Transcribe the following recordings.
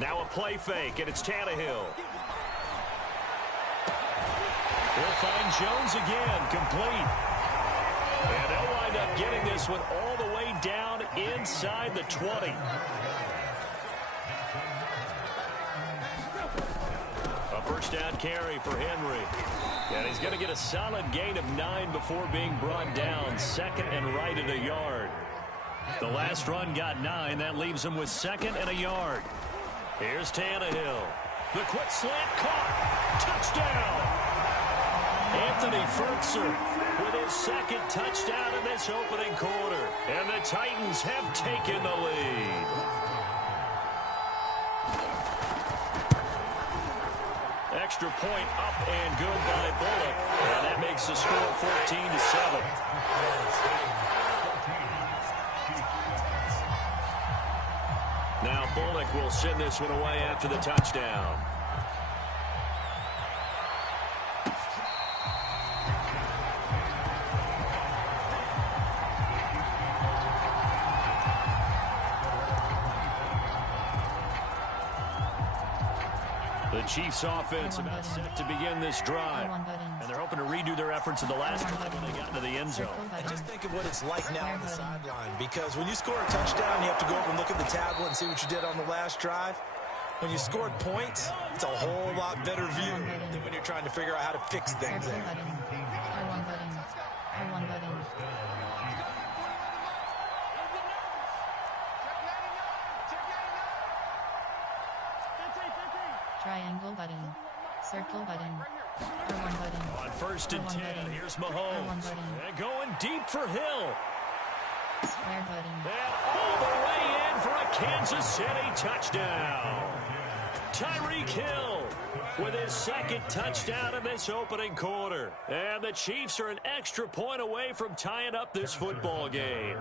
Now a play fake, and it's Tannehill. He'll find Jones again, complete. And they'll wind up getting this one all the way down inside the 20. A first down carry for Henry. And he's going to get a solid gain of 9 before being brought down. Second and right at a yard. The last run got 9. That leaves him with second and a yard. Here's Tannehill. The quick slant caught. Touchdown. Anthony Fertzer with his second touchdown in this opening quarter. And the Titans have taken the lead. Extra point up and good by Bullock. And that makes the score 14-7. Now Bullock will send this one away after the touchdown. The Chiefs offense about set to begin this drive. And they're hoping to redo their efforts in the last drive when they got into the end zone. And just think of what it's like now on the sideline. Because when you score a touchdown, you have to go over and look at the tablet and see what you did on the last drive. When you scored points, it's a whole lot better view than when you're trying to figure out how to fix things there. Triangle button. Circle button. R1 button. On first and 10, button. here's Mahomes. And going deep for Hill. Square button. And all the way in for a Kansas City touchdown. Tyreek Hill with his second touchdown in this opening quarter. And the Chiefs are an extra point away from tying up this football game.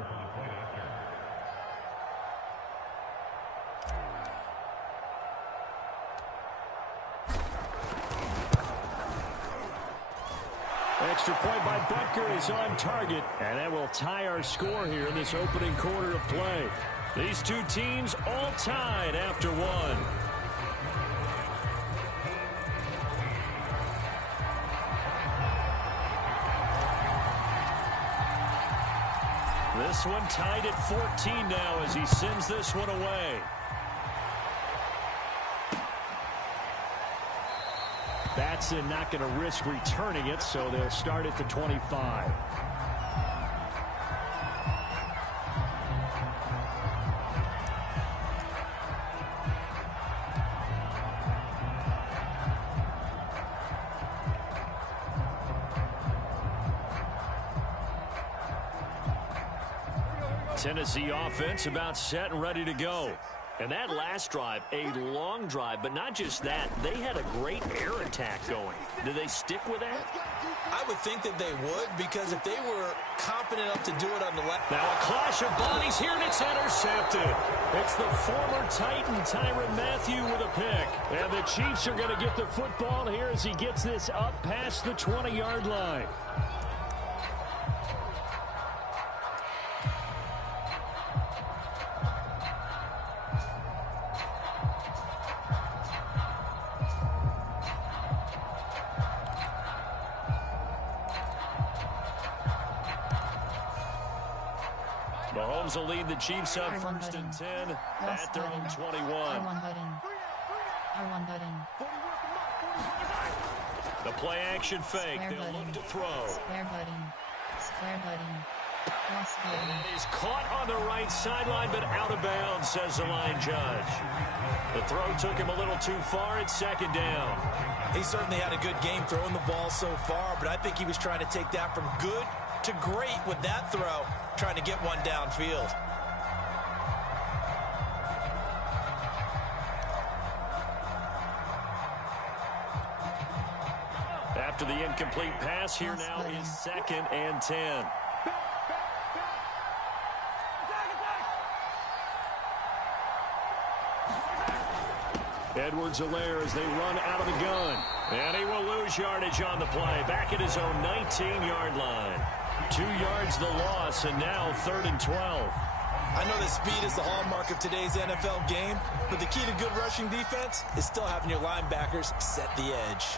Extra point by Butker is on target, and that will tie our score here in this opening quarter of play. These two teams all tied after one. This one tied at 14 now as he sends this one away. Batson not going to risk returning it, so they'll start at the 25. Tennessee offense about set and ready to go. And that last drive, a long drive, but not just that. They had a great air attack going. Do they stick with that? I would think that they would, because if they were confident enough to do it on the left. Now a clash of bodies here, and it's intercepted. It's the former Titan, Tyrann Mathieu, with a pick. And the Chiefs are going to get the football here as he gets this up past the 20-yard line. Mahomes will lead the Chiefs up first and 10 at their own 21. R1 button. R1 button. The play action fake. They'll look to throw. Square button. Square button. Cross button. And he's caught on the right sideline, but out of bounds, says the line judge. The throw took him a little too far. It's second down. He certainly had a good game throwing the ball so far, but I think he was trying to take that from good to great with that throw, trying to get one downfield. After the incomplete pass, here now is second and 10. Edwards-Helaire as they run out of the gun. And he will lose yardage on the play. Back at his own 19-yard line. 2 yards the loss, and now 3rd and 12. I know that speed is the hallmark of today's NFL game, but the key to good rushing defense is still having your linebackers set the edge.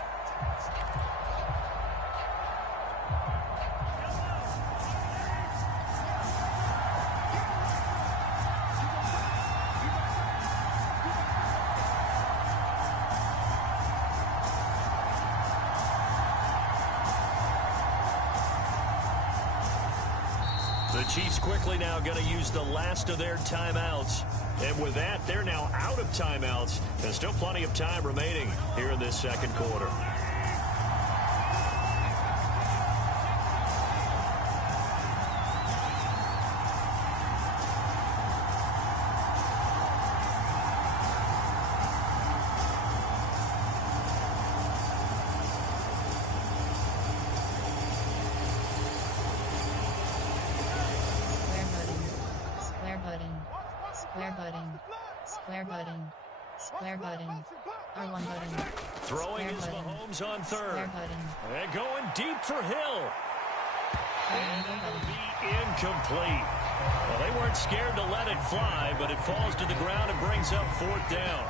The Chiefs quickly now going to use the last of their timeouts. And with that, they're now out of timeouts. There's still plenty of time remaining here in this second quarter. Square button. R1 button. Throwing is Mahomes on third. And going deep for Hill. And it'll be incomplete. Well, they weren't scared to let it fly, but it falls to the ground and brings up 4th down.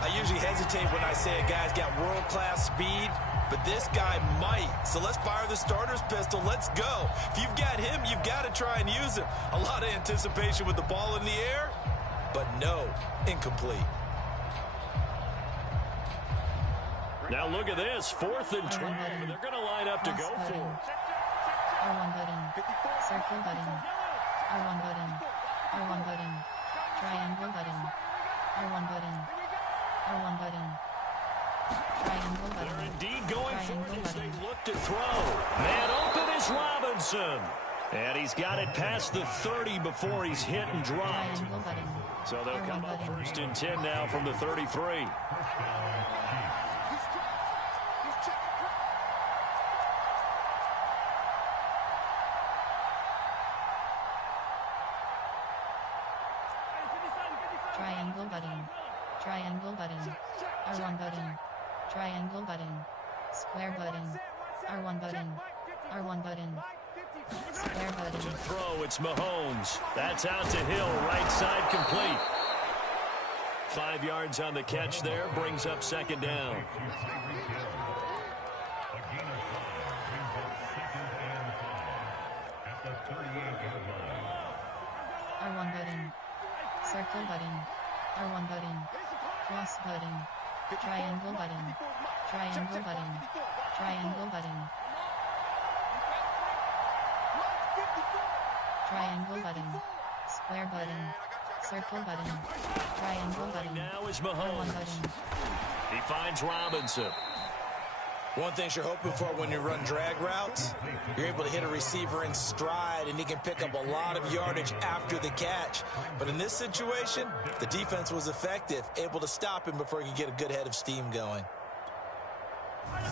I usually hesitate when I say a guy's got world-class speed, but this guy might. So let's fire the starter's pistol. Let's go. If you've got him, you've got to try and use him. A lot of anticipation with the ball in the air, but no, incomplete. Now look at this, 4th and 12. They're going to line up to go for it. R1 button. Circle button. R1 button. R1 button. Triangle button. R1 button. R1 button. Triangle button. They're indeed going for it as they look to throw. Man open is Robinson. And he's got it past the 30 before he's hit and dropped. So they'll come up 1st and 10 now from the 33. Triangle button. Triangle button. R1 button. Triangle button. Square button. R1 button. R1 button. Square button. To throw, it's Mahomes. That's out to Hill, right side complete. 5 yards on the catch there, brings up 2nd down. R1 button. Circle button. R1 button. Cross button. Triangle button. Triangle button. Triangle button. Triangle button. Square button. Circle button. Triangle button. Now is Mahomes. He finds Robinson. One thing you're hoping for when you run drag routes, you're able to hit a receiver in stride, and he can pick up a lot of yardage after the catch. But in this situation, the defense was effective, able to stop him before he could get a good head of steam going.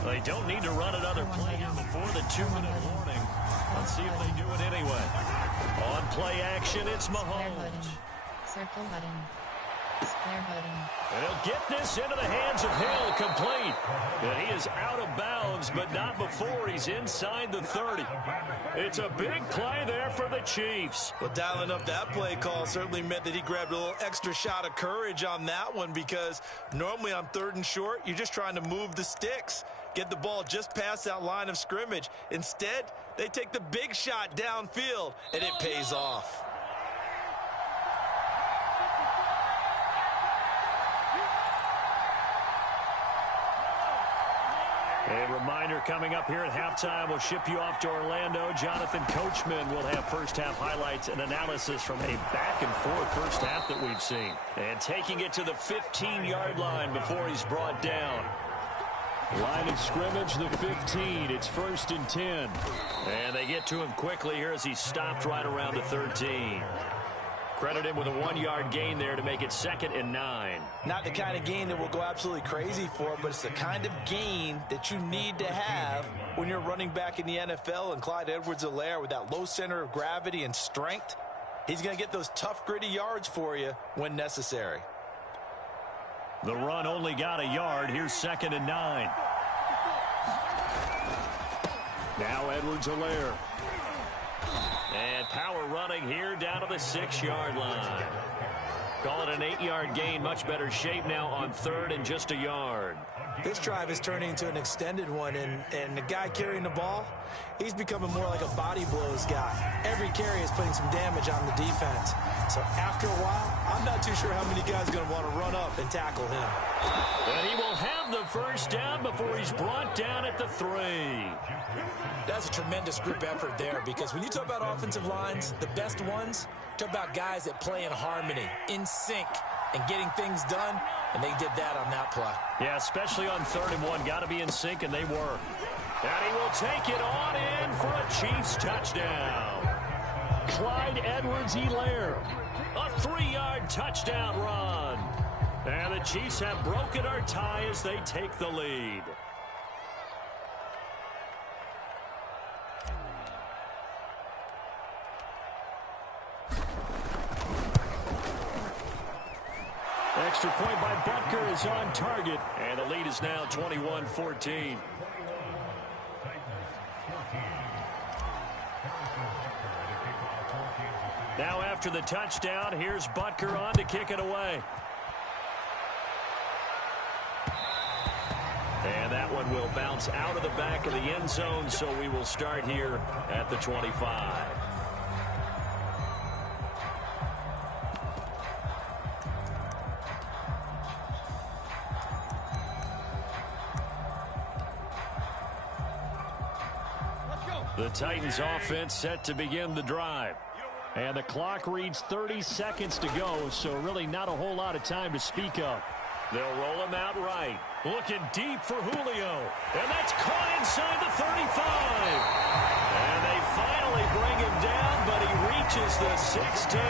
They don't need to run another play here before the 2-minute warning. Let's see if they do it anyway. On play action, it's Mahomes. Circle button. Square button. They'll get this into the hands of Hill, complete. And he is out of bounds, but not before he's inside the 30. It's a big play there for the Chiefs. Well, dialing up that play call certainly meant that he grabbed a little extra shot of courage on that one, because normally on 3rd and short, you're just trying to move the sticks, get the ball just past that line of scrimmage. Instead, they take the big shot downfield, and it pays off. A reminder coming up here at halftime, we'll ship you off to Orlando. Jonathan Coachman will have first-half highlights and analysis from a back-and-forth first half that we've seen. And taking it to the 15-yard line before he's brought down. Line of scrimmage, the 15. It's 1st and 10. And they get to him quickly here as he's stopped right around the 13. Credit him with a 1-yard gain there to make it 2nd and 9. Not the kind of gain that we'll go absolutely crazy for, but it's the kind of gain that you need to have when you're running back in the NFL. And Clyde Edwards-Helaire, with that low center of gravity and strength, he's going to get those tough, gritty yards for you when necessary. The run only got a yard. Here's 2nd and 9. Now Edwards-Helaire. punting here down to the 6-yard line. Call it an 8-yard gain. Much better shape now on 3rd and just a yard. This drive is turning into an extended one, and the guy carrying the ball, he's becoming more like a body blows guy. Every carry is putting some damage on the defense. So after a while, I'm not too sure how many guys are going to want to run up and tackle him. And he will have the first down before he's brought down at the 3. That's a tremendous group effort there, because when you talk about offensive lines, the best ones, talk about guys that play in harmony, in sync, and getting things done, and they did that on that play. Yeah, especially on 3rd and 1. Got to be in sync, and they were. And he will take it on in for a Chiefs touchdown. Clyde Edwards-Helaire, a 3-yard touchdown run. And the Chiefs have broken our tie as they take the lead. Extra point by Butker is on target, and the lead is now 21-14. Now after the touchdown, here's Butker on to kick it away. And that one will bounce out of the back of the end zone, so we will start here at the 25. The Titans offense set to begin the drive. And the clock reads 30 seconds to go, so really not a whole lot of time to speak of. They'll roll him out right. Looking deep for Julio. And that's caught inside the 35. And they finally bring him down, but he reaches the 16.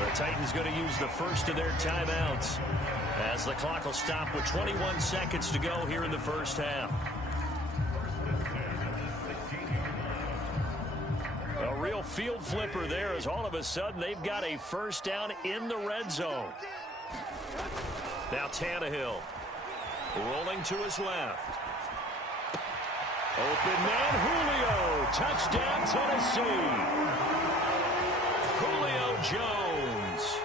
The Titans going to use the first of their timeouts, as the clock will stop with 21 seconds to go here in the first half. A real field flipper there, as all of a sudden they've got a first down in the red zone. Now Tannehill rolling to his left. Open man Julio. Touchdown Tennessee. Julio Jones,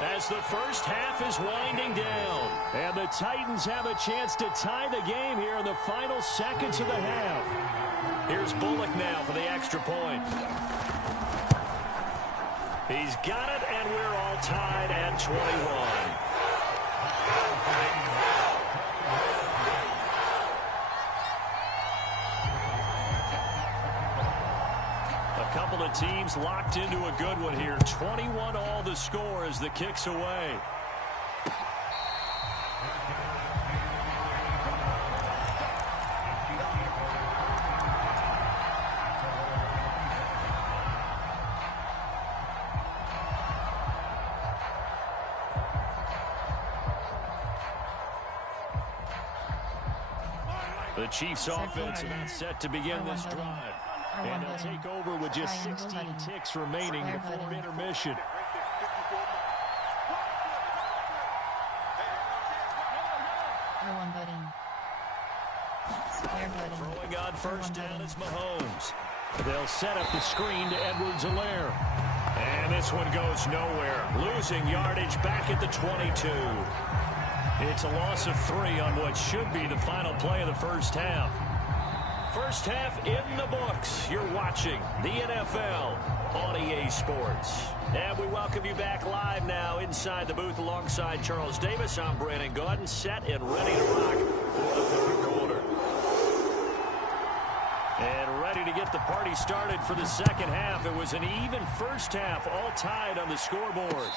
as the first half is winding down. And the Titans have a chance to tie the game here in the final seconds of the half. Here's Bullock now for the extra point. He's got it, and we're all tied at 21. A couple of teams locked into a good one here. 21 all the score as the kick's away. The Chiefs offense is set to begin this drive. And they'll take over with just 16 ticks remaining before intermission. R1 button. Square button. Throwing on first down is Mahomes. They'll set up the screen to Edwards-Helaire. And this one goes nowhere. Losing yardage back at the 22. It's a loss of 3 on what should be the final play of the first half. First half in the books. You're watching the NFL on EA Sports. And we welcome you back live now inside the booth alongside Charles Davis. I'm Brandon Gaudin, set and ready to rock for the third quarter. And ready to get the party started for the second half. It was an even first half, all tied on the scoreboard.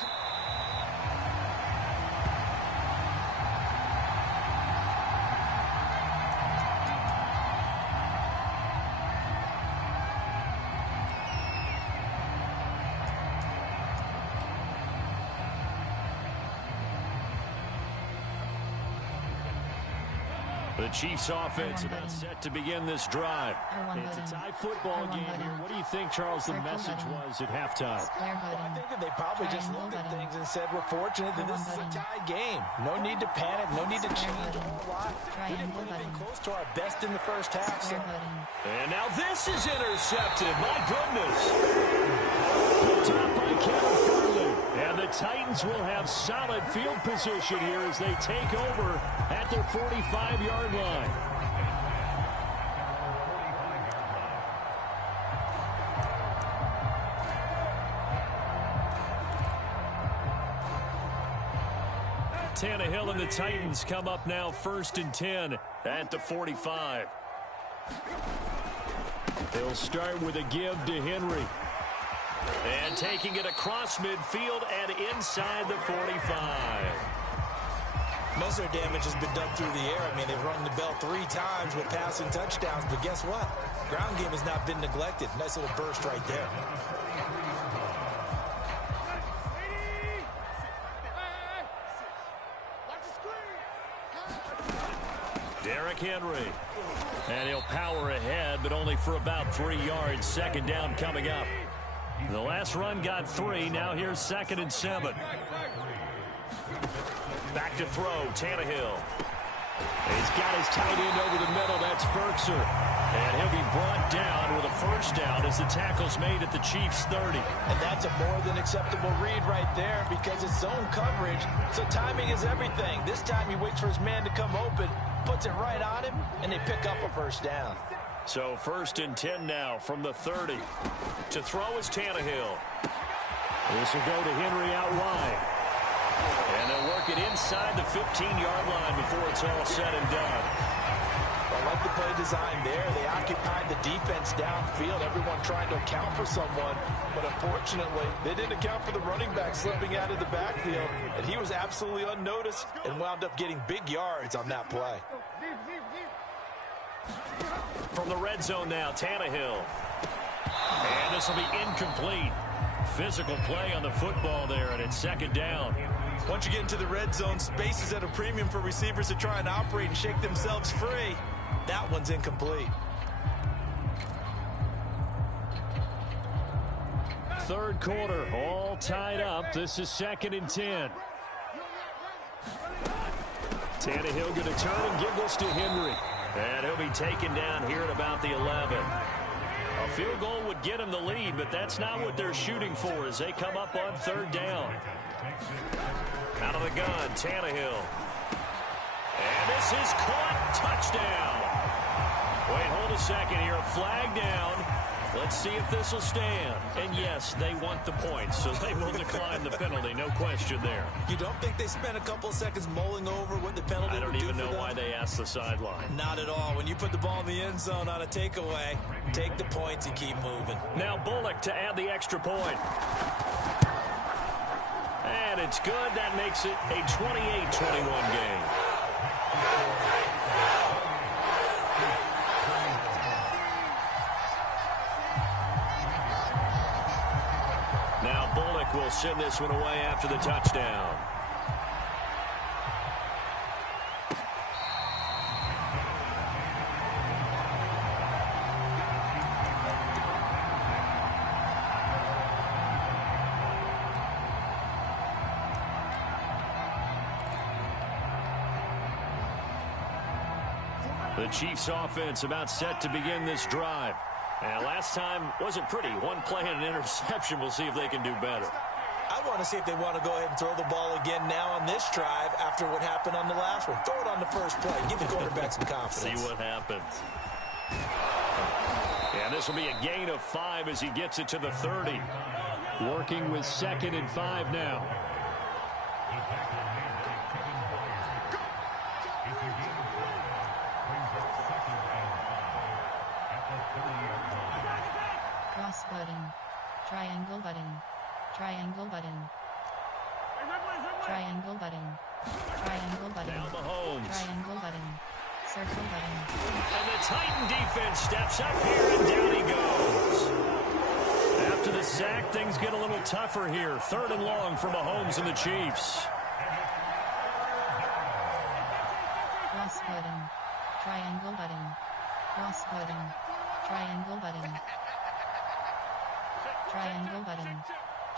The Chiefs offense about set to begin this drive. It's a tie football game here. What do you think, Charles, the message was at halftime? I think that they probably just looked at things and said, we're fortunate that this is a tie game. No need to panic. No need to change a whole lot. We didn't put anything close to our best in the first half. And now this is intercepted. My goodness. Titans will have solid field position here as they take over at their 45-yard line. Tannehill and the Titans come up now 1st and 10 at the 45. They'll start with a give to Henry. And taking it across midfield and inside the 45. Most of their damage has been done through the air. I mean, they've rung the bell 3 times with passing touchdowns, but guess what? Ground game has not been neglected. Nice little burst right there. Derrick Henry. And he'll power ahead, but only for about 3 yards. 2nd down coming up. The last run got 3. Now here's 2nd and 7. Back to throw. Tannehill. He's got his tight end over the middle. That's Ferkser. And he'll be brought down with a 1st down as the tackle's made at the Chiefs' 30. And that's a more than acceptable read right there because it's zone coverage, so timing is everything. This time he waits for his man to come open, puts it right on him, and they pick up a 1st down. So 1st and 10 now from the 30. To throw is Tannehill. This will go to Henry out wide. And they'll work it inside the 15-yard line before it's all said and done. I like the play design there. They occupied the defense downfield, everyone trying to account for someone. But unfortunately, they didn't account for the running back slipping out of the backfield. And he was absolutely unnoticed and wound up getting big yards on that play. From the red zone now, Tannehill. And this will be incomplete. Physical play on the football there, and it's 2nd down. Once you get into the red zone, space is at a premium for receivers to try and operate and shake themselves free. That one's incomplete. 3rd quarter, all tied up. This is 2nd and 10. Tannehill going to turn and give this to Henry. And he'll be taken down here at about the 11. A field goal would get him the lead, but that's not what they're shooting for as they come up on 3rd down. Out of the gun, Tannehill. And this is caught. Touchdown. Wait, hold a second here. A flag down. Let's see if this will stand. And yes, they want the points, so they will decline the penalty. No question there. You don't think they spent a couple seconds mulling over what the penalty would do for them? I don't even know why they asked the sideline. Not at all. When you put the ball in the end zone on a takeaway, take the points and keep moving. Now Bullock to add the extra point. And it's good. That makes it a 28-21 game. Now Bullock will send this one away after the touchdown. The Chiefs offense about set to begin this drive. And last time wasn't pretty. One play and an interception. We'll see if they can do better. I want to see if they want to go ahead and throw the ball again now on this drive after what happened on the last one. Throw it on the first play. Give the quarterback some confidence. See what happens. And this will be a gain of 5 as he gets it to the 30. Working with 2nd and 5 now. Cross button. Triangle button. Triangle button. Triangle button. Triangle button. Now Mahomes. Triangle button. Circle button. And the Titan defense steps up here, and down he goes. After the sack, things get a little tougher here. 3rd and long for Mahomes and the Chiefs. Cross button. Triangle button. Cross button. Triangle button. Triangle button.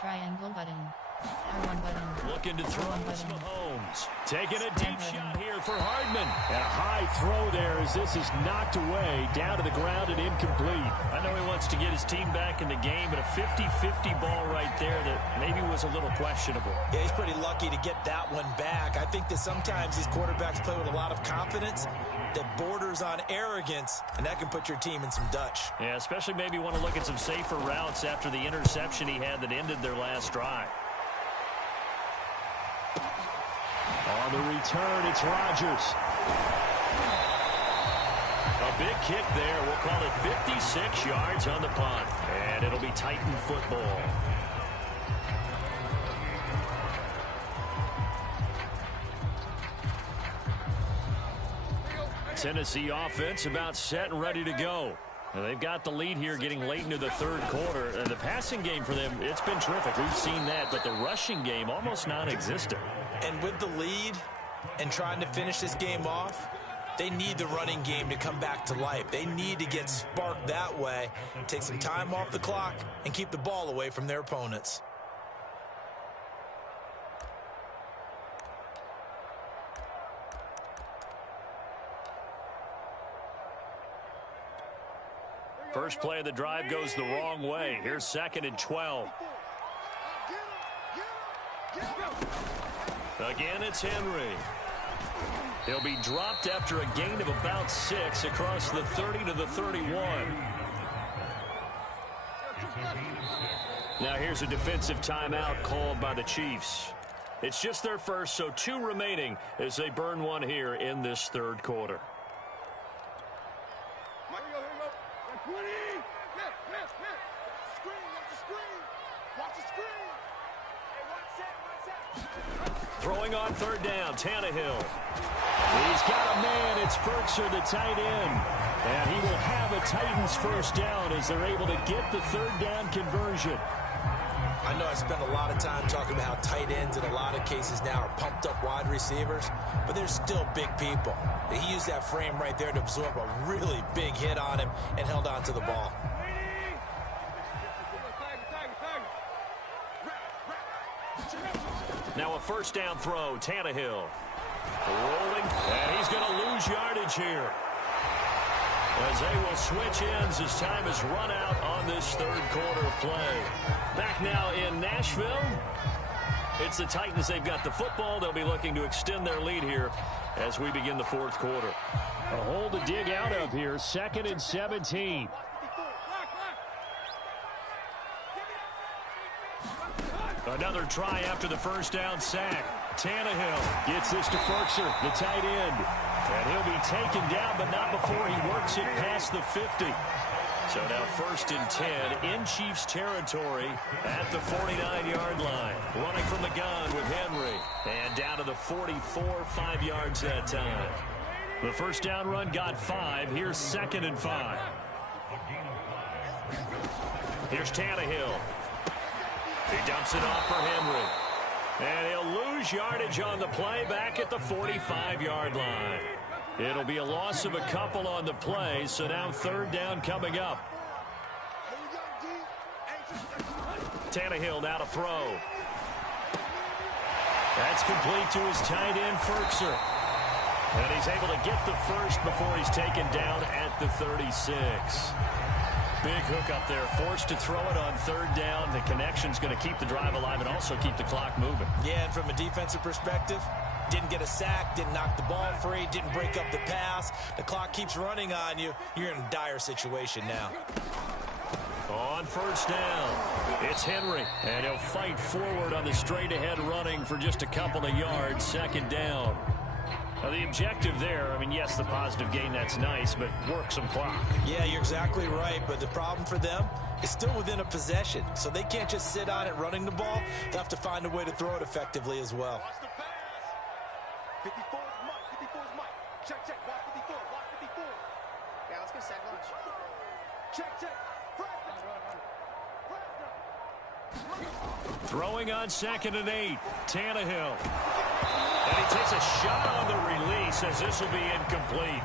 Triangle button. R1 button. Looking to throw R1 this button. Mahomes. Taking a deep shot here for Hardman. And a high throw there as this is knocked away, down to the ground and incomplete. I know he wants to get his team back in the game, but a 50-50 ball right there that maybe was a little questionable. Yeah, he's pretty lucky to get that one back. I think that sometimes these quarterbacks play with a lot of confidence that borders on arrogance, and that can put your team in some Dutch. Yeah, especially maybe want to look at some safer routes after the interception he had that ended their last drive. On the return, it's Rodgers. A big kick there. We'll call it 56 yards on the punt. And it'll be Titan football. Tennessee offense about set and ready to go. And they've got the lead here getting late into the third quarter. And the passing game for them, it's been terrific. We've seen that. But the rushing game, almost non-existent. And with the lead and trying to finish this game off, they need the running game to come back to life. They need to get sparked that way, take some time off the clock, and keep the ball away from their opponents. First play of the drive goes the wrong way. Here's 2nd and 12. Again, it's Henry. He'll be dropped after a gain of about 6 across the 30 to the 31. Now here's a defensive timeout called by the Chiefs. It's just their first, so 2 remaining as they burn one here in this third quarter. Throwing on 3rd down, Tannehill. He's got a man. It's Burkser, the tight end. And he will have a Titans first down as they're able to get the 3rd down conversion. I know I spent a lot of time talking about how tight ends in a lot of cases now are pumped up wide receivers, but they're still big people. He used that frame right there to absorb a really big hit on him and held on to the ball. Now a first down throw, Tannehill. Rolling, and he's going to lose yardage here. As they will switch ends as time is run out on this third quarter of play. Back now in Nashville. It's the Titans. They've got the football. They'll be looking to extend their lead here as we begin the fourth quarter. A hole to dig out of here. 2nd and 17. Another try after the first down sack. Tannehill Gets this to Burkser, the tight end. and he'll be taken down, but not before he works it past the 50. So now 1st and 10 in Chiefs territory at the 49-yard line. Running from the gun with Henry. And down to the 44, 5 yards that time. The first down run got 5. Here's 2nd and 5. Here's Tannehill. He dumps it off for Henry. And he'll lose yardage on the play back at the 45-yard line. It'll be a loss of a couple on the play, so now 3rd down coming up. Tannehill now to throw. That's complete to his tight end, Burkser. And he's able to get the first before he's taken down at the 36. Big hook up there, forced to throw it on 3rd down. The connection's going to keep the drive alive and also keep the clock moving. Yeah, and from a defensive perspective, didn't get a sack, didn't knock the ball free, didn't break up the pass. The clock keeps running on you. You're in a dire situation now. On 1st down, it's Henry, and he'll fight forward on the straight-ahead running for just a couple of yards. 2nd down. Now, the objective there, I mean, yes, the positive gain, that's nice, but work some clock. Yeah, you're exactly right, but the problem for them is still within a possession, so they can't just sit on it running the ball. They'll have to find a way to throw it effectively as well. 54 is Mike. 54 is Mike. Check, check. Block 54. Block 54. Yeah, let's go set launch. Check, check. Throwing on 2nd and 8. Tannehill. And he takes a shot on the release as this will be incomplete.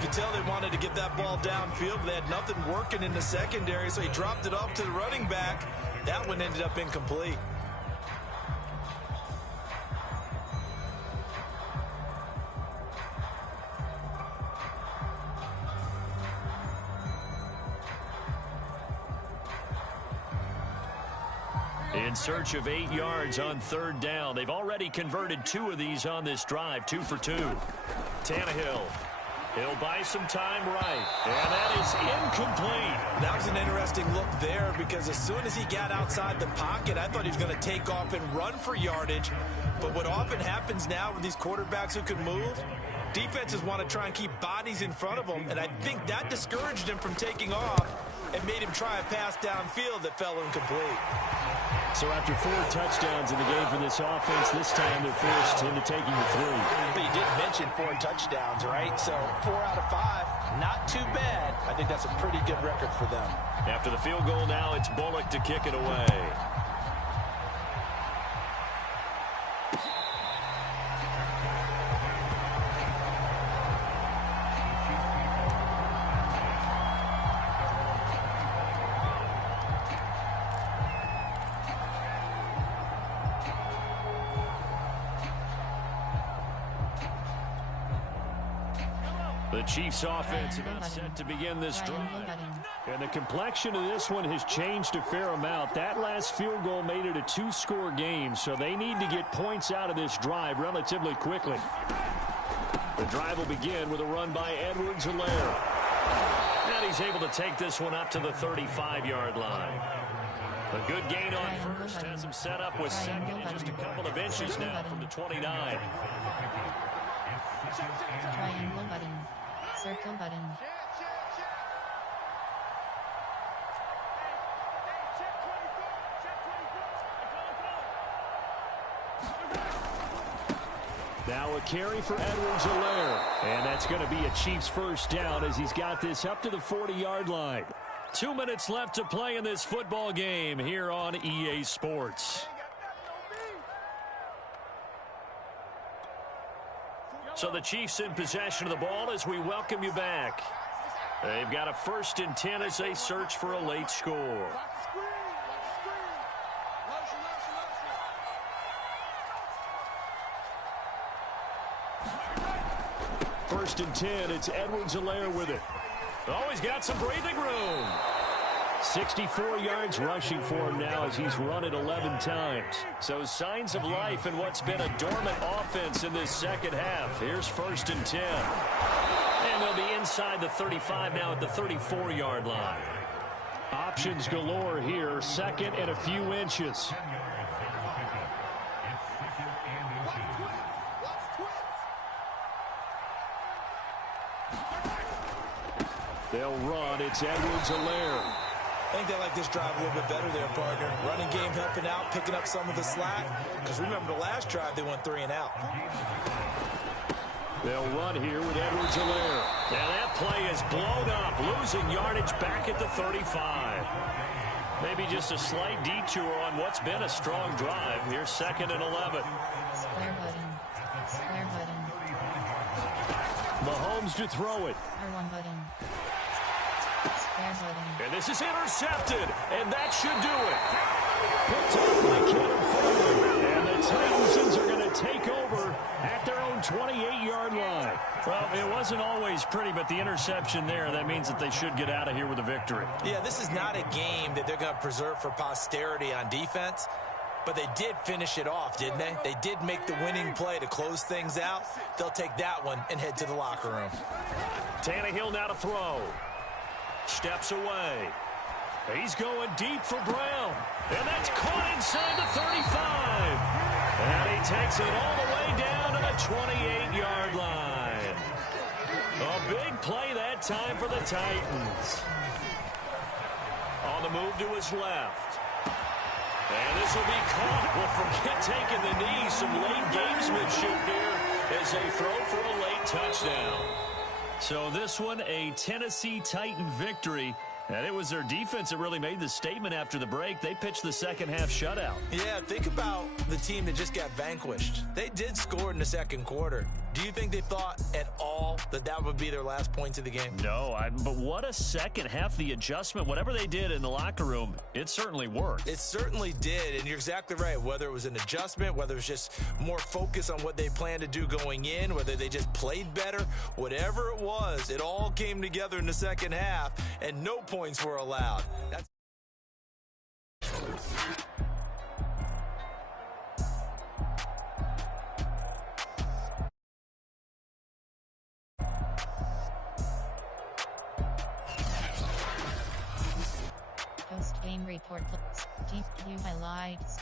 You can tell they wanted to get that ball downfield, but they had nothing working in the secondary, so he dropped it off to the running back. That one ended up incomplete. In search of 8 yards on 3rd down. They've already converted 2 of these on this drive, 2 for 2. Tannehill. He'll buy some time right. And that is incomplete. That was an interesting look there because as soon as he got outside the pocket, I thought he was going to take off and run for yardage. But what often happens now with these quarterbacks who can move, defenses want to try and keep bodies in front of them. And I think that discouraged him from taking off and made him try a pass downfield that fell incomplete. So after 4 touchdowns in the game for this offense, this time they're forced into taking the 3. But you did mention 4 touchdowns, right? So 4 out of 5, not too bad. I think that's a pretty good record for them. After the field goal now, it's Bullock to kick it away. The Chiefs offense about set to begin this drive. And the complexion of this one has changed a fair amount. That last field goal made it a 2-score game, so they need to get points out of this drive relatively quickly. The drive will begin with a run by Edwards-Helaire. And he's able to take this one up to the 35-yard line. A good gain on first has him set up with second and just a couple of inches now from the 29. Triangle button. Circle button. Now a carry for Edwards-Helaire. And that's going to be a Chiefs first down as he's got this up to the 40-yard line. 2 minutes left to play in this football game here on EA Sports. So the Chiefs in possession of the ball as we welcome you back. They've got a 1st and 10 as they search for a late score. First and 10, it's Edwards-Helaire with it. Oh, he's got some breathing room. 64 yards rushing for him now as he's run it 11 times. So signs of life in what's been a dormant offense in this second half. Here's 1st and 10. And they'll be inside the 35 now at the 34-yard line. Options galore here. 2nd and a few inches. They'll run. It's Edwards-Helaire. I think they like this drive a little bit better there, partner. Running game helping out, picking up some of the slack. Because remember the last drive, they went 3 and out. They'll run here with Edwards-Helaire. Now that play is blown up, losing yardage back at the 35. Maybe just a slight detour on what's been a strong drive. Here's 2nd and 11. Square button. Square button. Mahomes to throw it. R1 button. Square button. And this is intercepted, and that should do it. Picked up by Kevin Fuller. And the Titans are going to take over at their own 28-yard line. Well, it wasn't always pretty, but the interception there, that means that they should get out of here with a victory. Yeah, this is not a game that they're going to preserve for posterity on defense. But they did finish it off, didn't they? They did make the winning play to close things out. They'll take that one and head to the locker room. Tannehill now to throw. Steps away. He's going deep for Brown. And that's caught inside the 35. And he takes it all the way down to the 28-yard line. A big play that time for the Titans. On the move to his left. And this will be caught. Well, forget taking the knee. Some late gamesmanship here as they throw for a late touchdown. So this one, a Tennessee Titan victory. And it was their defense that really made the statement after the break. They pitched the second half shutout. Yeah, think about the team that just got vanquished. They did score in the second quarter. Do you think they thought at all that that would be their last points of the game? No, but what a second half. The adjustment, whatever they did in the locker room, it certainly worked. It certainly did, and you're exactly right. Whether it was an adjustment, whether it was just more focus on what they planned to do going in, whether they just played better, whatever it was, it all came together in the second half, and no points were allowed. Post-game report. Team view highlights.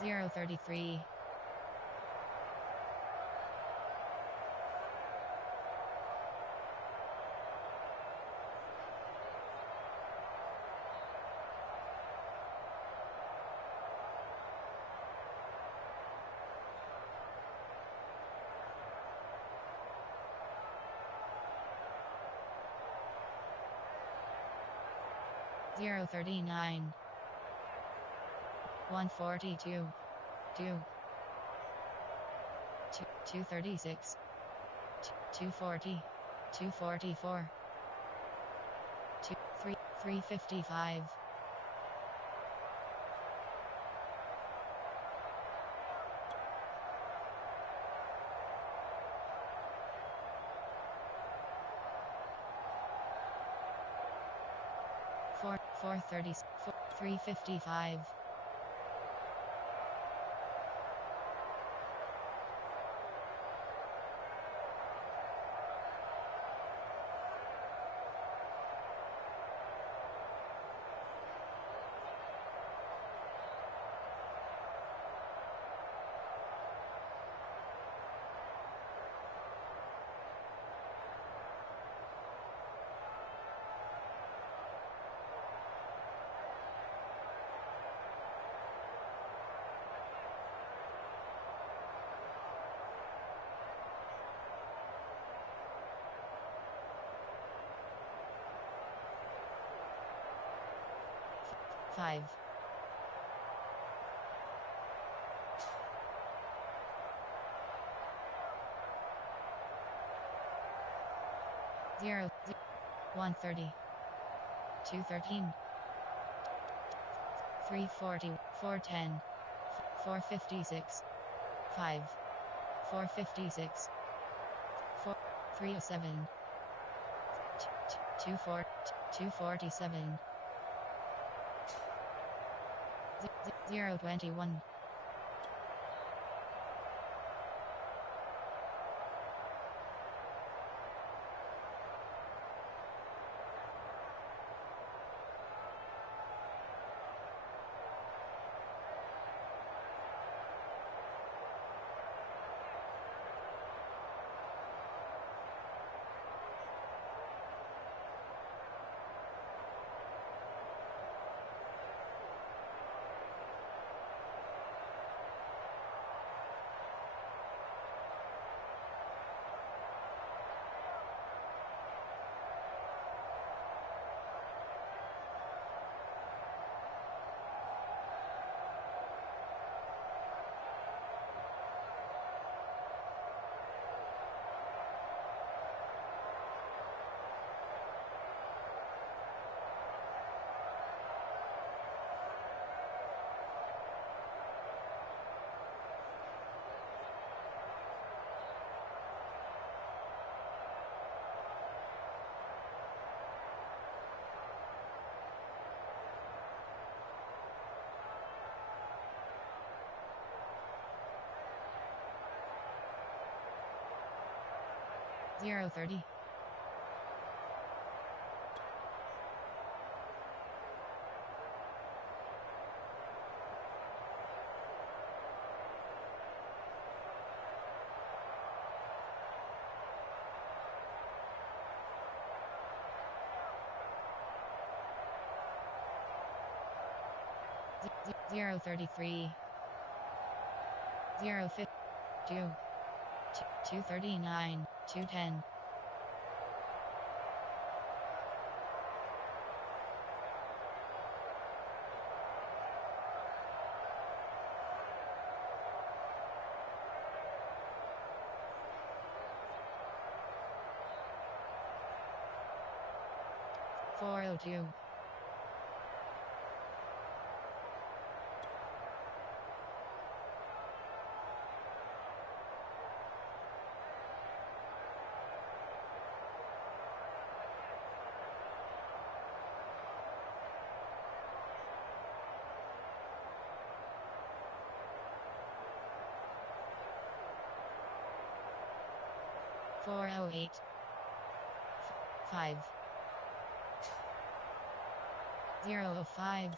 Zero 33. Zero 39. 142. 236. 240. 244. 355. 430. 355. 5. 0. 130. 213. 340. 410. 456. 5. 456. 307. 247. 021. 030. 0 033 052 239 210 402 408 5 005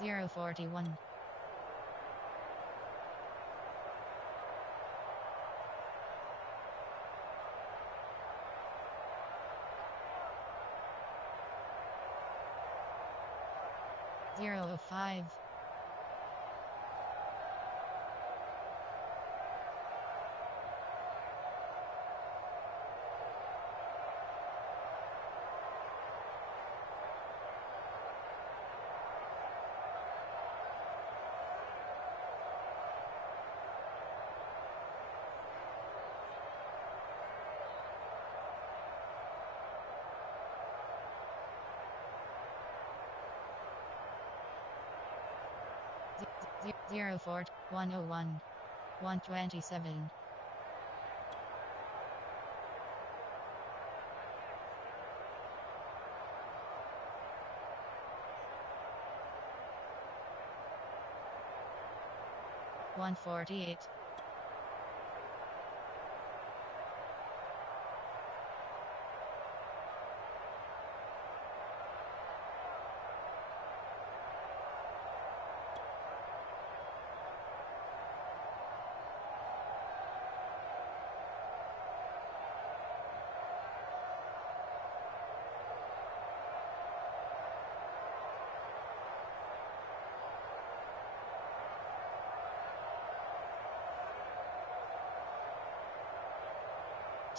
041 005 04 101 127 148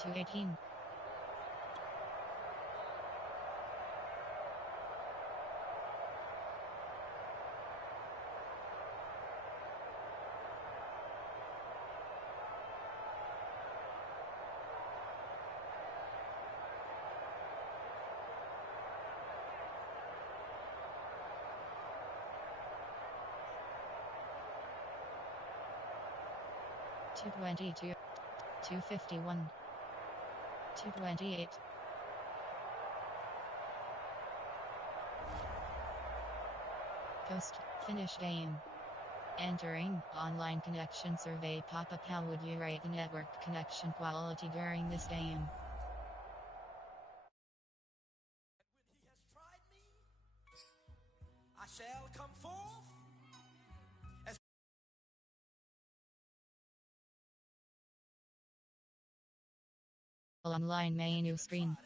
218 222 251 228 Post finish game. Entering online connection survey pop-up. How would you rate the network connection quality during this game? When he has tried me, I shall come forth as Online menu screen.